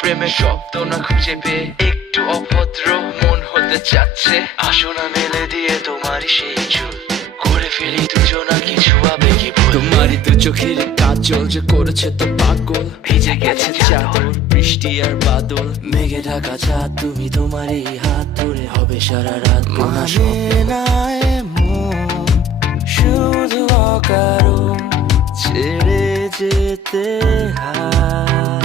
প্রেমের শব্দ না খুঁজে পেয়ে একটু অভদ্র মন হতে চাচ্ছে। আসো না মেলে দিয়ে তোমারই সেই চুল, করে ফেলি দুজনা কিছু আবেগী ভুল। তোমারই দু চোখের কাজল যে করেছে তো পাগল, ভিজে গেছে চাদর বৃষ্টি আর বাদল, মেঘে ঢাকা চাঁদ তুমি তোমারই হাত ধরে হবে সারা রাত। মানে না এমন শুধু অকারণ ছেড়ে যেতে হয়।